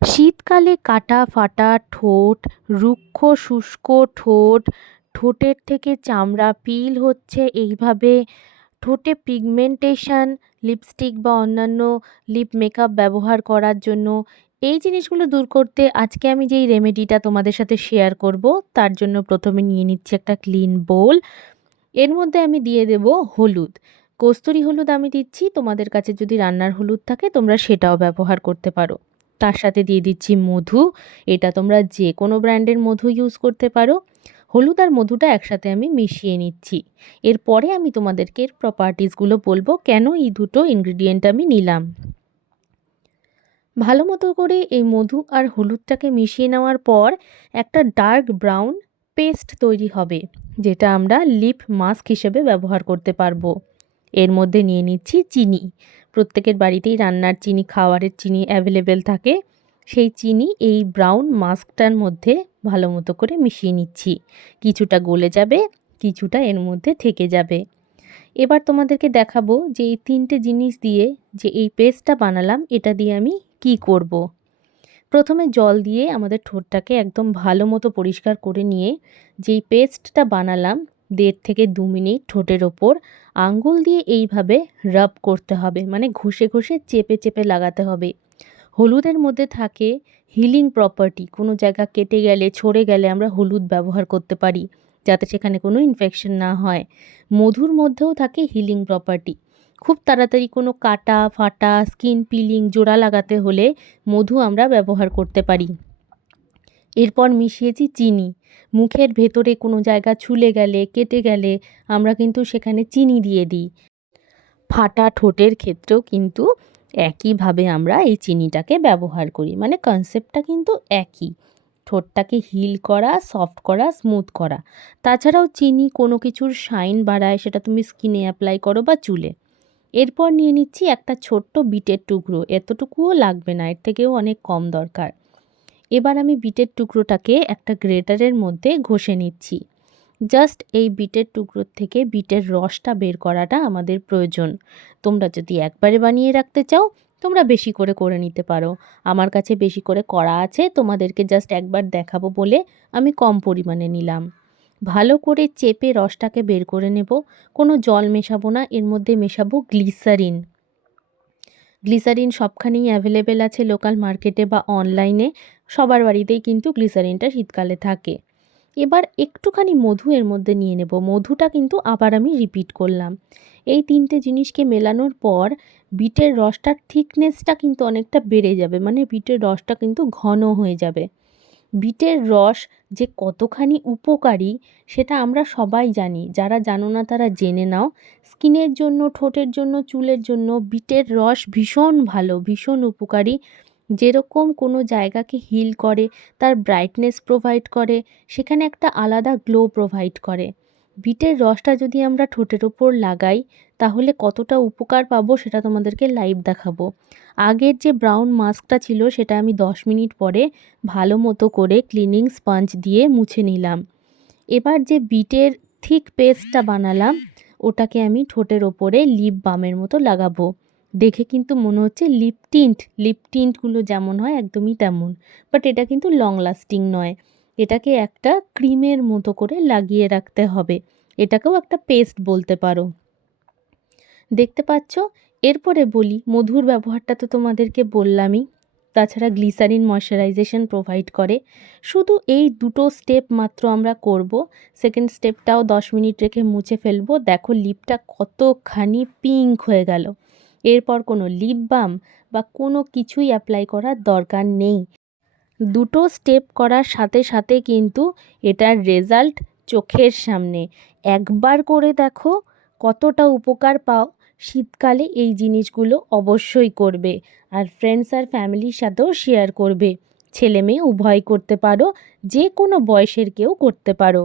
শীতকালে কাটা ফাটা ঠোঁট, রুক্ষ শুষ্ক ঠোঁট, ঠোঁটের থেকে চামড়া পিল হচ্ছে। এইভাবে ঠোঁটে পিগমেন্টেশন লিপস্টিক বা অন্যান্য লিপ মেকআপ ব্যবহার করার জন্য এই জিনিসগুলো দূর করতে আজকে আমি যেই রেমেডিটা তোমাদের সাথে শেয়ার করব, তার জন্য প্রথমে নিয়ে নিচ্ছি একটা ক্লিন বোল এর মধ্যে আমি দিয়ে দেব হলুদ। কস্তুরি হলুদ আমি দিচ্ছি, তোমাদের কাছে যদি রান্নার হলুদ থাকে তোমরা সেটাও ব্যবহার করতে পারো। তার সাথে দিয়ে দিচ্ছি মধু। এটা তোমরা যে কোনো ব্র্যান্ডের মধু ইউজ করতে পারো। হলুদ আর মধুটা একসাথে আমি মিশিয়ে নিচ্ছি। এরপরে আমি তোমাদেরকে এর প্রপার্টিসগুলো বলব, কেন এই দুটো ইনগ্রিডিয়েন্ট আমি নিলাম। ভালো মতো করে এই মধু আর হলুদটাকে মিশিয়ে নেওয়ার পর একটা ডার্ক ব্রাউন পেস্ট তৈরি হবে, যেটা আমরা লিপ মাস্ক হিসেবে ব্যবহার করতে পারব। এর মধ্যে নিয়ে নিচ্ছি চিনি। প্রত্যেকের বাড়িতেই রান্নার চিনি খাওয়ারের চিনি অ্যাভেলেবেল থাকে। সেই চিনি এই ব্রাউন মাস্কটার মধ্যে ভালো মতো করে মিশিয়ে নিচ্ছি। কিছুটা গলে যাবে, কিছুটা এর মধ্যে থেকে যাবে। এবার তোমাদেরকে দেখাবো যে এই তিনটে জিনিস দিয়ে যে এই পেস্টটা বানালাম, এটা দিয়ে আমি কি করব। প্রথমে জল দিয়ে আমাদের ঠোঁটটাকে একদম ভালো মতো পরিষ্কার করে নিয়ে যেই পেস্টটা বানালাম দেড় থেকে দু মিনিট ঠোঁটের ওপর আঙ্গুল দিয়ে এইভাবে রাব করতে হবে মানে ঘষে ঘষে চেপে চেপে লাগাতে হবে। হলুদের মধ্যে থাকে হিলিং প্রপার্টি, কোনো জায়গা কেটে গেলে, ছড়ে গেলে আমরা হলুদ ব্যবহার করতে পারি, যাতে সেখানে কোনো ইনফেকশন না হয়। মধুর মধ্যেও থাকে হিলিং প্রপার্টি। খুব তাড়াতাড়ি কোনো কাটা, ফাটা স্কিন পিলিং জোড়া লাগাতে হলে মধু আমরা ব্যবহার করতে পারি। এরপর মিশিয়েছি চিনি। মুখের ভেতরে কোনো জায়গা ছুলে গেলে, কেটে গেলে আমরা কিন্তু সেখানে চিনি দিয়ে দিই। ফাটা ঠোঁটের ক্ষেত্রেও কিন্তু একইভাবে আমরা এই চিনিটাকে ব্যবহার করি। মানে কনসেপ্টটা কিন্তু একই। ঠোঁটটাকে হিল করা সফট করা স্মুথ করা। তাছাড়াও চিনি কোনো কিছুর শাইন বাড়ায়, সেটা তুমি স্কিনে অ্যাপ্লাই করো বা চুলে। এরপর নিয়ে নিচ্ছি একটা ছোট্ট বিটের টুকরো। এতটুকুও লাগবে না, এর থেকেও অনেক কম দরকার। এবার আমি বিটের টুকরোটাকে একটা গ্রেটারের মধ্যে ঘষে নিচ্ছি। জাস্ট এই বিটের টুকরোর থেকে বিটের রসটা বের করাটা আমাদের প্রয়োজন। তোমরা যদি একবারে বানিয়ে রাখতে চাও, তোমরা বেশি করে করে নিতে পারো। আমার কাছে বেশি করে করা আছে, তোমাদেরকে জাস্ট একবার দেখাবো বলে আমি কম পরিমাণে নিলাম। ভালো করে চেপে রসটাকে বের করে নেব। কোনো জল মেশাবো না, এর মধ্যে মেশাবো গ্লিসারিন। গ্লিসারিন সবখানেই অ্যাভেলেবেল আছে লোকাল মার্কেটে বা অনলাইনে। সবার বাড়িতেই কিন্তু গ্লিসারিনটা শীতকালে থাকে। এবার একটুখানি মধু এর মধ্যে নিয়ে নেব। মধুটা কিন্তু আবার আমি রিপিট করলাম। এই তিনটে জিনিসকে মেলানোর পর বিটের রসটার থিকনেসটা কিন্তু অনেকটা বেড়ে যাবে। মানে বিটের রসটা কিন্তু ঘন হয়ে যাবে। বিটের রস যে কতখানি উপকারী সেটা আমরা সবাই জানি। যারা জানো না তারা জেনে নাও। স্কিনের জন্য, ঠোঁটের জন্য, চুলের জন্য বিটের রস ভীষণ ভালো, ভীষণ উপকারী। যেরকম কোনো জায়গাকে হিল করে, তার ব্রাইটনেস প্রোভাইড করে, সেখানে একটা আলাদা গ্লো প্রোভাইড করে। বিটের রসটা যদি আমরা ঠোঁটের ওপর লাগাই, তাহলে কতটা উপকার পাবো সেটা তোমাদেরকে লাইভ দেখাবো। আগের যে ব্রাউন মাস্কটা ছিল, সেটা আমি দশ মিনিট পরে ভালো মতো করে ক্লিনিং স্পঞ্জ দিয়ে মুছে নিলাম। এবার যে বিটের থিক পেস্টটা বানালাম, ওটাকে আমি ঠোঁটের ওপরে লিপ বামের মতো লাগাবো। দেখে কিন্তু মনে হচ্ছে লিপ টিন্ট লিপ টিন্টগুলো যেমন হয় একদমই তেমন। বাট এটা কিন্তু লং লাস্টিং নয়। এটাকে একটা ক্রিমের মতো করে লাগিয়ে রাখতে হবে। এটাকেও একটা পেস্ট বলতে পারো। দেখতে পাচ্ছ? এরপরে বলি, মধুর ব্যবহারটা তো তোমাদেরকে বললামই। তাছাড়া গ্লিসারিন ময়শ্চারাইজেশন প্রোভাইড করে। শুধু এই দুটো স্টেপ মাত্র আমরা করব। সেকেন্ড স্টেপটাও দশ মিনিট রেখে মুছে ফেলব। দেখো লিপটা কতখানি পিঙ্ক হয়ে গেল। এরপর কোনো লিপ বাম বা কোনো কিছুই অ্যাপ্লাই করার দরকার নেই। দুটো স্টেপ করার সাথে সাথে কিন্তু এটার রেজাল্ট চোখের সামনে। একবার করে দেখো কতটা উপকার পাও, শীতকালে এই জিনিসগুলো অবশ্যই করবে। আর ফ্রেন্ডস আর ফ্যামিলির সাথেও শেয়ার করবে। ছেলে মেয়ে উভয় করতে পারো যে কোনো বয়সের কেউ করতে পারো।